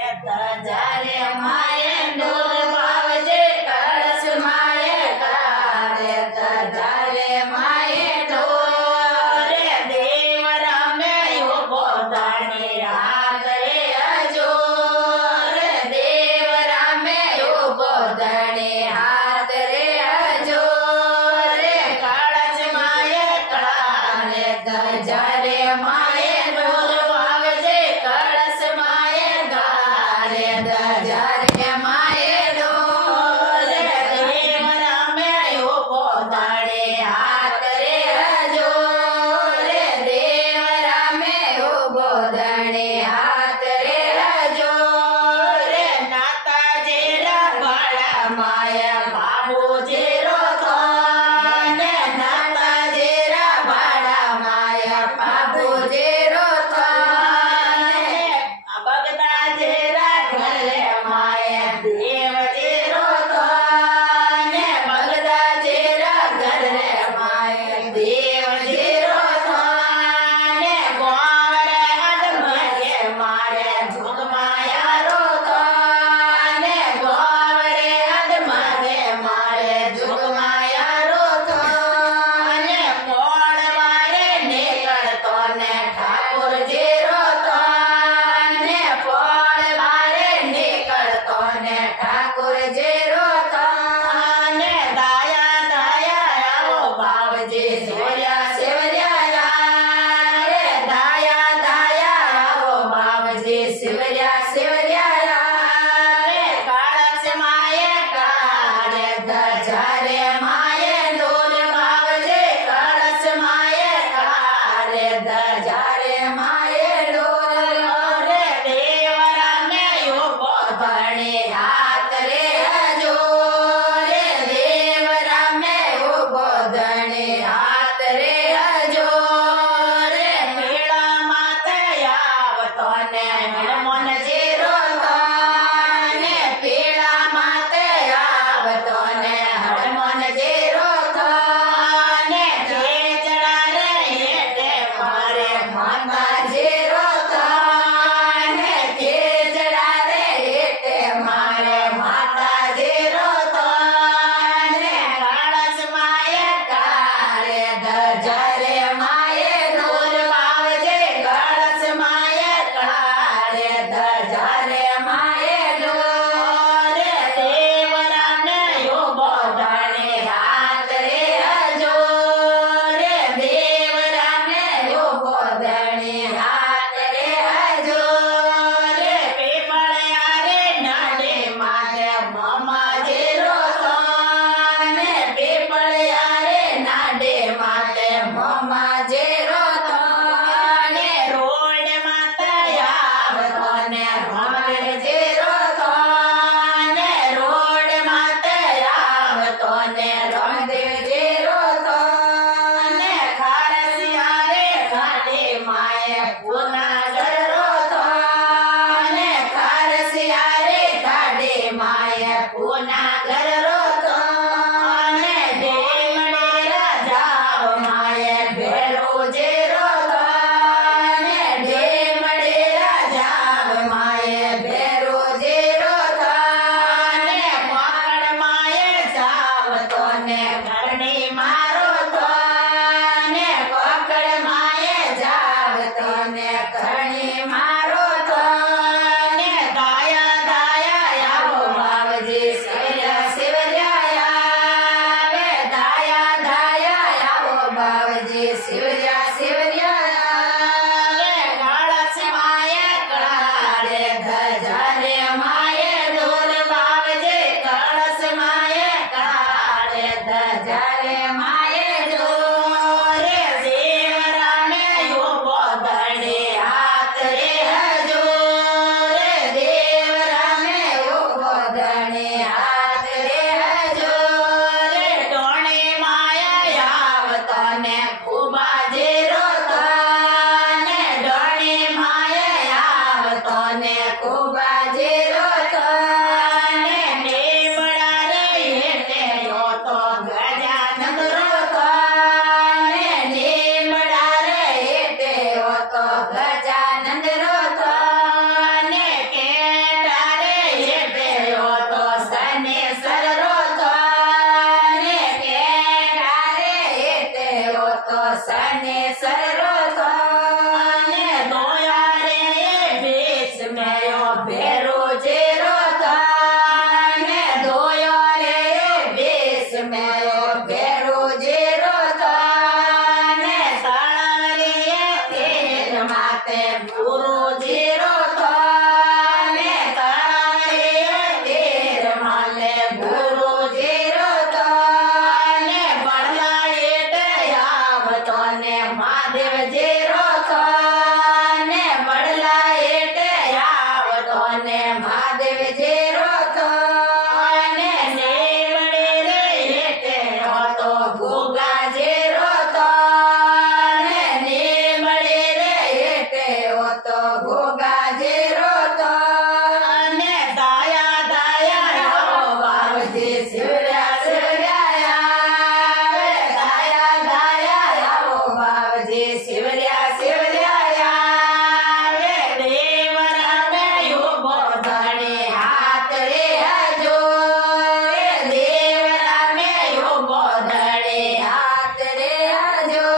जारे माये ढोल बावजे कळस माये कारे जारे माये ढोल देव रामे उभो धाणे हाथ रे अजोर देव रामे उभो धाणे हाथ रे अजोर कळस माये कारे जारे माये ढोल बावजे कळस माये गारे जारे माये ढोल देव रामे उभो धाणे हाथ रे अजोर देव रामे उभो धाणे हाथ रे अजोर नाता जेरा बाळा माया बाबू जेरो थान नाता जेरा बाळा माया बाबू जेरो थान बगदा जेरा घरे माया देव जेरो थान बगदा जेरा घरे माया देव जेरो थान गोवरे अदमगे मारे झुग माया रो थान गोवरे अदमगे मारे झुग माया रो थान मोड़ मारे निकलतो ने ठाकुर जेरो थान पोड़ मारे निकलतो ने ठाकुर जेरो थान दाया दाया आओ बावजी सोया शिवरिया रे दाया दाया आओ बावजी शिवरिया शिवरिया रे काळस माये कारे जारे माये ढोल बावजे काळस माये कारे जारे माये ढोल रे देव रामे उभो धाणे हाथ रे अजोर देव रामे उभो धाणे हाथ रे अजोर मेळा माते आवतो ने हनुमान जेरो थान पेड़ा माते आवतो ने हनुमान जेरो थान खेचड़ा रे हेटे मारे माता जेरो थान खेचड़ा रे हेटे मारे माता जेरो थान काळस माये कारे जारे माये ढोल बावजे काळस माये कारे जारे माये ढोल देव रामे उभो धाणे हाथ रे अजोर देव रामे उभो धाणे हाथ रे अजोर पीपळया रे नाडे माते मामा जेरो थान पीपळया रे नाडे माते मामा जेरो थान रोड माता आवतो ने रामवीर जेरो थान रोड माते आवतो ने रामदेव जेरो थान खारसिया रे घाटे माये पुना गरो थान खारसिया रे घाटे माये पुना गरो थान डेमडेरा जाव माये भेरो जेरो थान डेमडेरा जाव माये भेरो जेरो थान कोकड़ माये जाव तो ने घरणी मारो थान कोकड़ माये जाव तो ने घरणी मारो थान दाया दाया आओ बावजी शिवरिया शिवरिया रे दाया दाया आओ बावजी शिवरिया शिवरिया रे काळस माये कारे जारे माये ढोल बावजे काळस माये कारे जारे माये ढोल देव रामे उभो धाणे हाथ रे अजोर देव रामे उभो धाणे हाथ रे अजोर डोणे माया आवतो ने खूबा जेरो थान डोणे माया आवतो ने खूबा जेरो थान डेमड़ा रे हेटे योतो गजानंद रो थान डेमड़ा रे हेटे योतो गजानंद रो थान के भेरो जेरो थाने धोयो रे बेस में भेरो जेरो थाने तारे तेर माते गुरु जेरो थाने तारे तेर माले गुरु जेरो थाने बड़ला एटे आवतो ने महादेव जेरो थाने बड़ला एटे आवतो ने महादेव जेरो थाने ने बड़े रे एटे होतो गोगा जेरो थाने ने बड़े रे एटे होतो गोगा जेरो थाने दाया दाया हो बाबजी शिवया शिवया दाया दाया हो बाबजी शिवया शिवया देवरा में यो बोधने हाथ रे हजो देवरा में यो बोधने हाथ रे हजो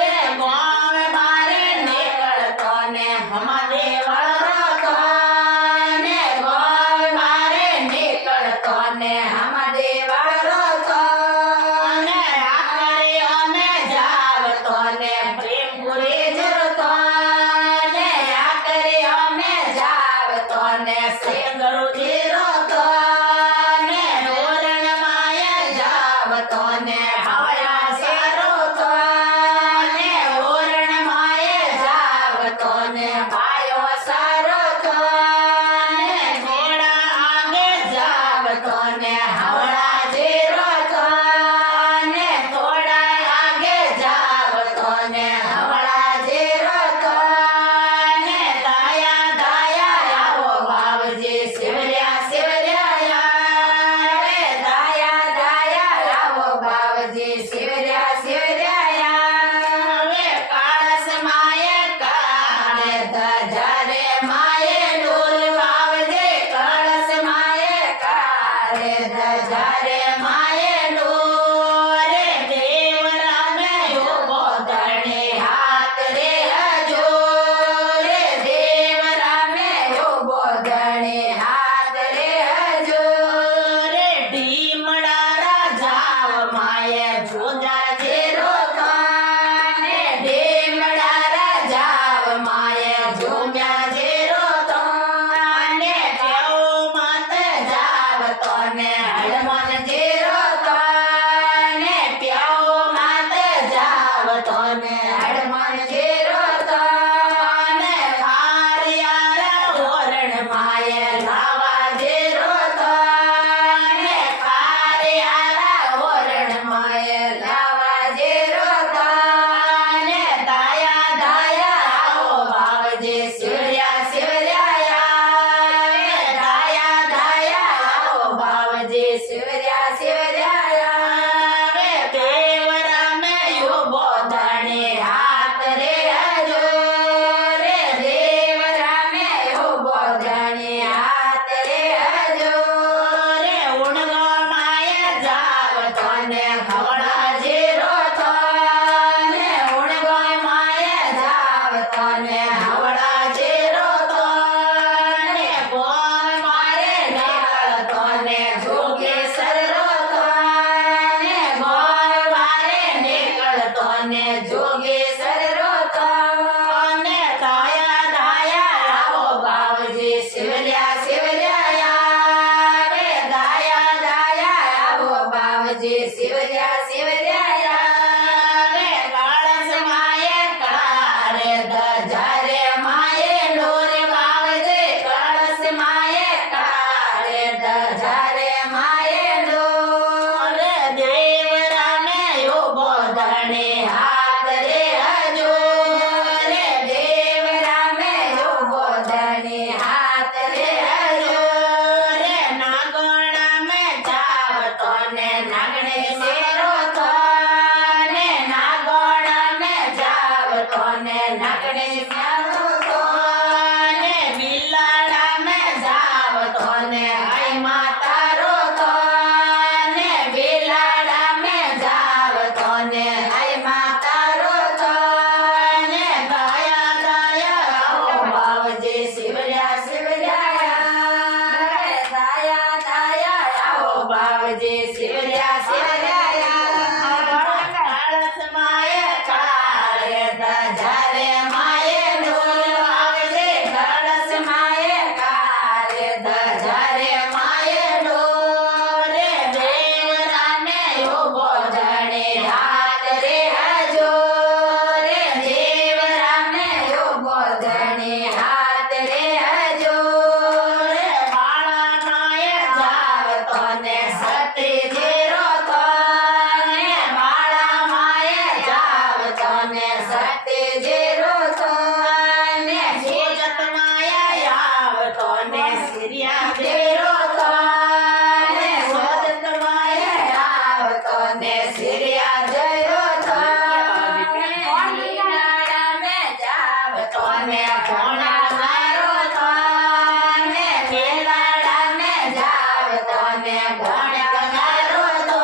रे गाँव मारे निकलतो ने हमारे वळतो ने गाँव मारे निकलतो ने हमारे वळतो ने आकरे अमे जावतो ने प्रेमपुरी जरतो ने आकरे अमे जावतो ने सेंगळू जिरतो ने ओरण माया जावतो ने हवया सारोतो ने ओरण माया जावतो ने भायो सारोतो ने थोड़ा आगे जावतो ने हवड़ा जिरतो ने थोड़ा आगे जावतो ने हवड़ा जिरतो ने दाया दाया आवो बाबजी शिवया शिवया दाया दाया आवो बाबजी शिवया शिवया काळस माये काळे धजारे माये डोल बाबजी काळस माये काळे धजारे माये डोल देवरा में यो बोधने हाथ रे हजो रे देवरा में यो बोधने हाथ रे हजो रे ढीमड़ा राजाव माये जोजा जेरो थाने ढीमड़ा राजाव माये जोम्या जेरो थाने प्याओ मत जावतो ने हनुमान जेरो थाने प्याओ मत जावतो ने हनुमान जेरो थाने खारियारा ओरण माये लावा जेरो थाने खारियारा ओरण माये लावा जेरो थाने दाया दाया आओ बाबजी शिवया शिवया दाया दाया आओ बाबजी शिवया शिवया देवरा में यो बोधने हाथ रे हजो रे देवरा में यो बोधने हाथ रे हजो સિરિયા દેરો તો ને સોજત માએ આવતો ને સિરિયા દેરો તો મીનાડા મે જાવતો ને ઘોણા મારો તો ને મેલાડા મે જાવતો ને ઘોણા મારો તો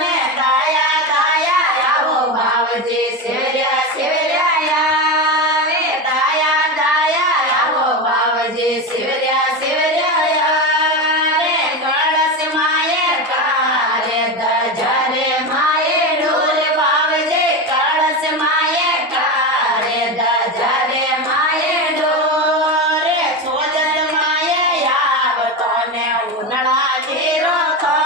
ને દાયા દાયા આવો બાવજી સિરિયા સિરિયા આવે દાયા દાયા આવો બાવજી સિરિયા સિરિયા આવે ગળસ માએ કારે દજરે માએ ઢોર બાવજી ગળસ માએ કારે દજરે માએ ઢોર સોજત માએ આવતો ને ઉનળા જીરો તો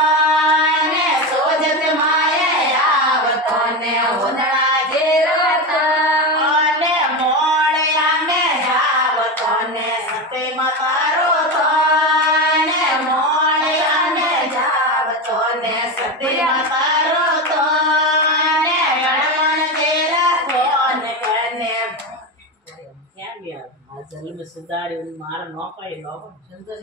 ને સોજત માએ આવતો ને ઉનળા જીરો તો ને મોળિયા મે જાવતો ને સતે મતારો તો ને મોળિયા મે જાવતો ને સતે મતારો તો ને ગણમણ જેરા કોણ કને क्या गया जल में सुधार मार नौका